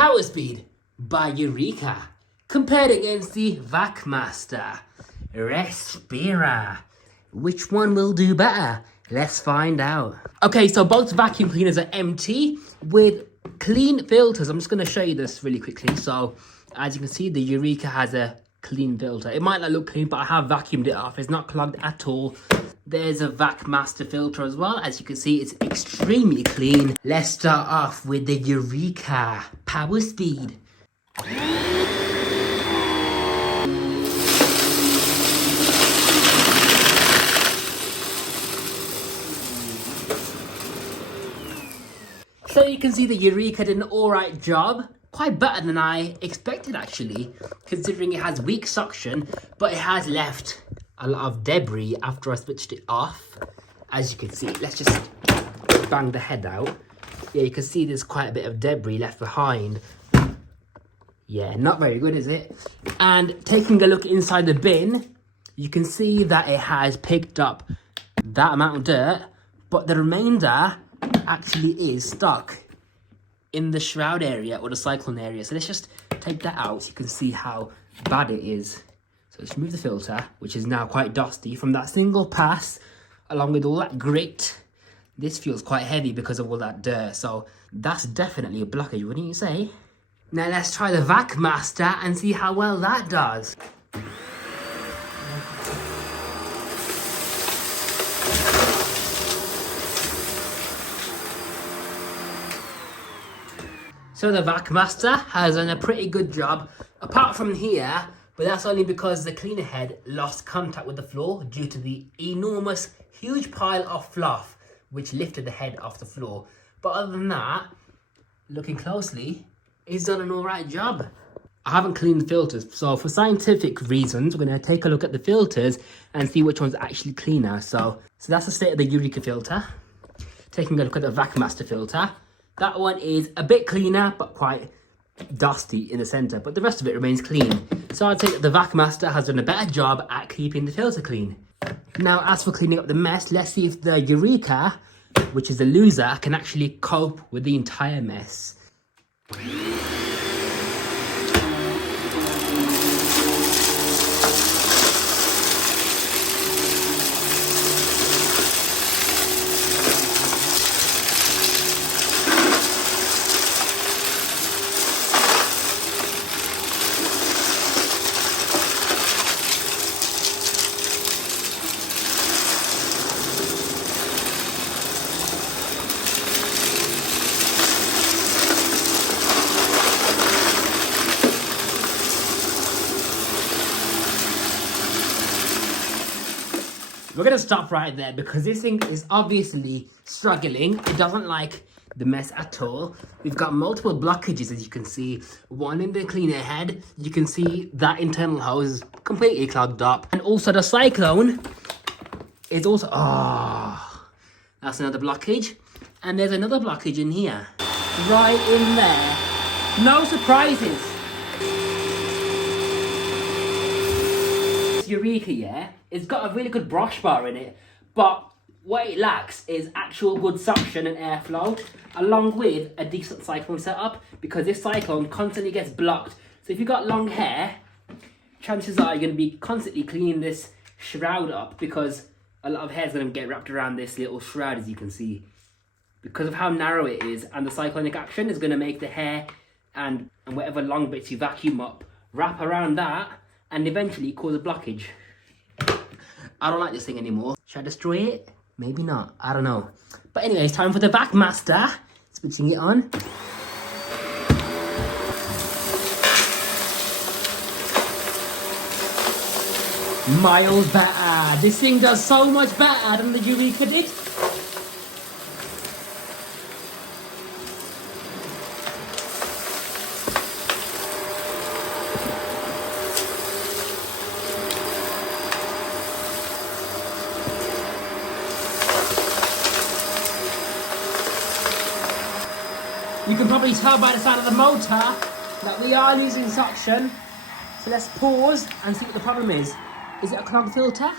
Powerspeed by Eureka, compared against the Vacmaster. Respira. Which one will do better? Let's find out. Okay, so both vacuum cleaners are empty with clean filters. I'm just going to show you this really quickly. So, as you can see, the Eureka has a clean filter. It might not look clean, but I have vacuumed it off. It's not clogged at all. There's a Vacmaster filter as well. As you can see, it's extremely clean. Let's start off with the Eureka Powerspeed. So you can see the Eureka did an alright job. Quite better than I expected actually, considering it has weak suction, but it has left a lot of debris after I switched it off. As you can see, let's just bang the head out. Yeah, you can see there's quite a bit of debris left behind. Yeah, not very good, is it? And taking a look inside the bin, you can see that it has picked up that amount of dirt, but the remainder actually is stuck in the shroud area or the cyclone area. So let's just take that out so you can see how bad it is. So let's remove the filter, which is now quite dusty from that single pass, along with all that grit. This feels quite heavy because of all that dirt. So that's definitely a blockage, wouldn't you say? Now let's try the Vacmaster and see how well that does. So the Vacmaster has done a pretty good job, apart from here, but that's only because the cleaner head lost contact with the floor due to the enormous, huge pile of fluff which lifted the head off the floor. But other than that, looking closely, it's done an alright job. I haven't cleaned the filters, so for scientific reasons, we're going to take a look at the filters and see which one's actually cleaner. So that's the state of the Eureka filter. Taking a look at the Vacmaster filter. That one is a bit cleaner, but quite dusty in the centre, but the rest of it remains clean. So I'd say that the Vacmaster has done a better job at keeping the filter clean. Now, as for cleaning up the mess, let's see if the Eureka, which is the loser, can actually cope with the entire mess. We're going to stop right there because this thing is obviously struggling. It doesn't like the mess at all. We've got multiple blockages, as you can see. One in the cleaner head. You can see that internal hose is completely clogged up. And also the cyclone is also... Oh, that's another blockage. And there's another blockage in here. Right in there. No surprises. Eureka, yeah, it's got a really good brush bar in it, but what it lacks is actual good suction and airflow, along with a decent cyclone setup, because this cyclone constantly gets blocked. So if you've got long hair, chances are you're going to be constantly cleaning this shroud up, because a lot of hair is going to get wrapped around this little shroud, as you can see. Because of how narrow it is, and the cyclonic action is going to make the hair and whatever long bits you vacuum up wrap around that, and eventually cause a blockage. I don't like this thing anymore. Should I destroy it? Maybe not. I don't know. But anyway, it's time for the Vacmaster. Switching it on. Miles better. This thing does so much better than the Eureka did. You can probably tell by the sound of the motor that we are losing suction. So let's pause and see what the problem is. Is it a clogged filter?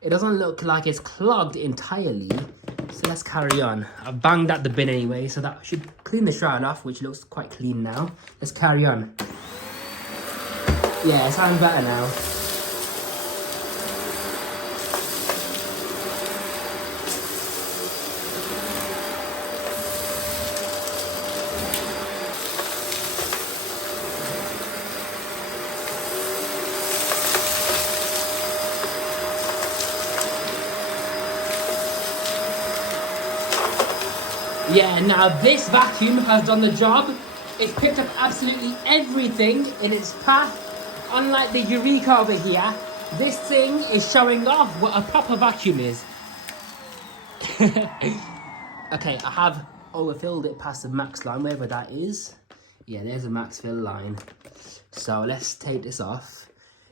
It doesn't look like it's clogged entirely. So So let's carry on. I've banged out the bin anyway, so that should clean the shroud off, which looks quite clean now. Let's carry on. Yeah, it sounds better now. Yeah, now this vacuum has done the job. It's picked up absolutely everything in its path. Unlike the Eureka over here, this thing is showing off what a proper vacuum is. Okay, I have overfilled it past the max line, wherever that is. Yeah, there's a max fill line. So let's take this off.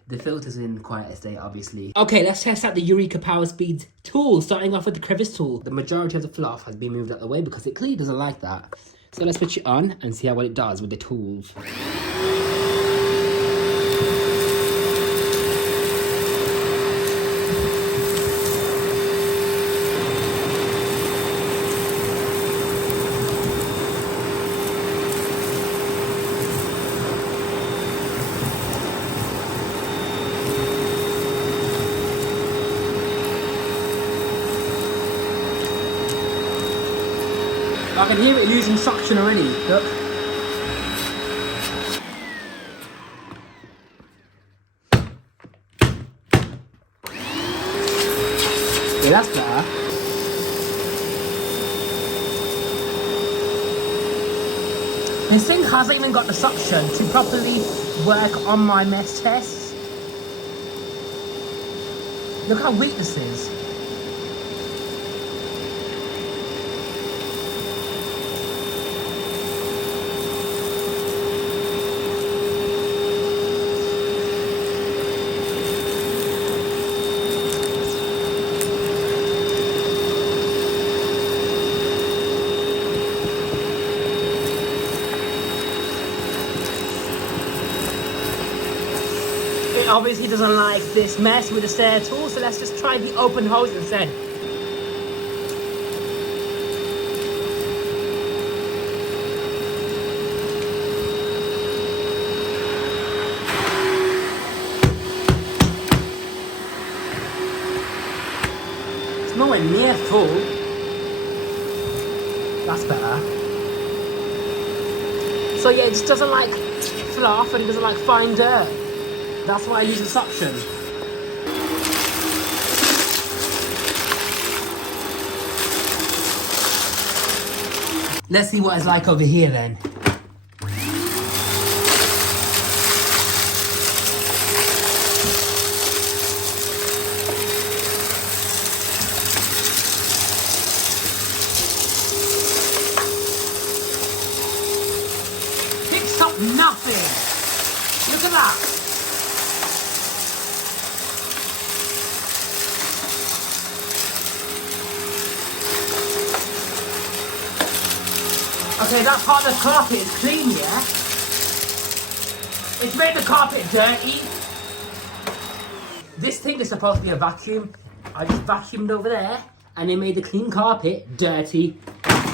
The filter's in quiet state, obviously. Okay, let's test out the Eureka Powerspeed tool, starting off with the crevice tool. The majority of the fluff has been moved out of the way because it clearly doesn't like that. So let's switch it on and see how well it does with the tools. I can hear it losing suction already, look. Yeah, that's better. This thing hasn't even got the suction to properly work on my mesh tests. Look how weak this is. It obviously doesn't like this mess with the stair tool, so let's just try the open hose instead. It's nowhere near full. That's better. So yeah, it just doesn't like fluff and it doesn't like fine dirt. That's why I use the suction. Let's see what it's like over here then. Picks up nothing. Look at that. Okay, that part of the carpet is clean, yeah? It's made the carpet dirty. This thing is supposed to be a vacuum. I just vacuumed over there and it made the clean carpet dirty.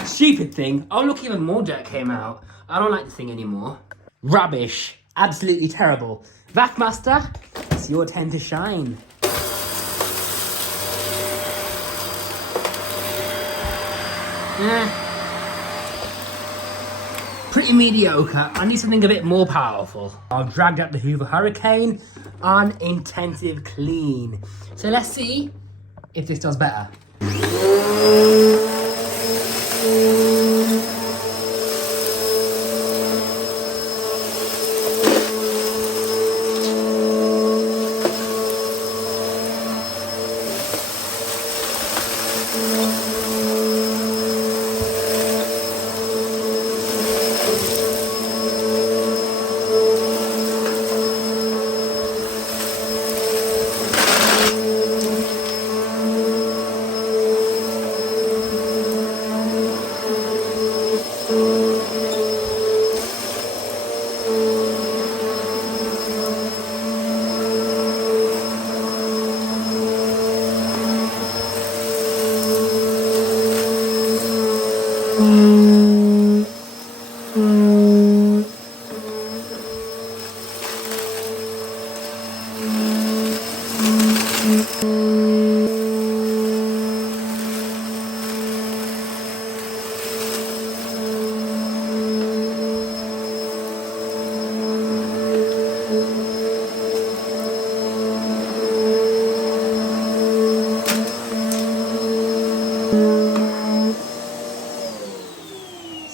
Stupid thing. Oh, look, even more dirt came out. I don't like the thing anymore. Rubbish. Absolutely terrible. Vacmaster, it's your turn to shine. Pretty mediocre. I need something a bit more powerful. I've dragged out the Hoover Hurricane on intensive clean. So let's see if this does better.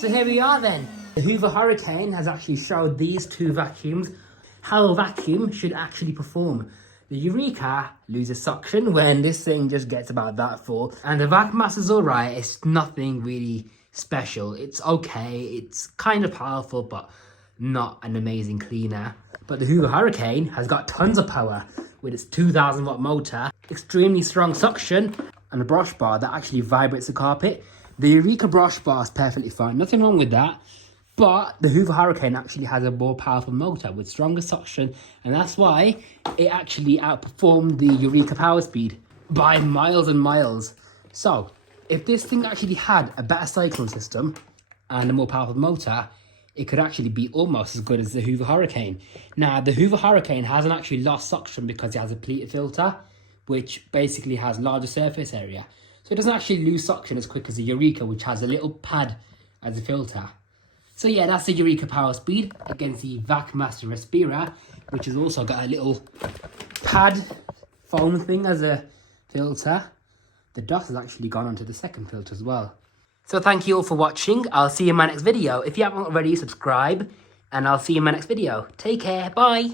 So here we are then. The Hoover Hurricane has actually showed these two vacuums how a vacuum should actually perform. The Eureka loses suction when this thing just gets about that full. And the Vacmaster's alright, it's nothing really special. It's okay, it's kind of powerful, but not an amazing cleaner. But the Hoover Hurricane has got tons of power with its 2000 watt motor, extremely strong suction, and a brush bar that actually vibrates the carpet. The Eureka brush bar is perfectly fine, nothing wrong with that. But the Hoover Hurricane actually has a more powerful motor with stronger suction, and that's why it actually outperformed the Eureka Powerspeed by miles and miles. So, if this thing actually had a better cyclone system and a more powerful motor, it could actually be almost as good as the Hoover Hurricane. Now, the Hoover Hurricane hasn't actually lost suction because it has a pleated filter, which basically has larger surface area. So it doesn't actually lose suction as quick as the Eureka, which has a little pad as a filter. So yeah, that's the Eureka Powerspeed against the Vacmaster Respira, which has also got a little pad foam thing as a filter. The dust has actually gone onto the second filter as well. So thank you all for watching. I'll see you in my next video. If you haven't already, subscribe, and I'll see you in my next video. Take care, bye.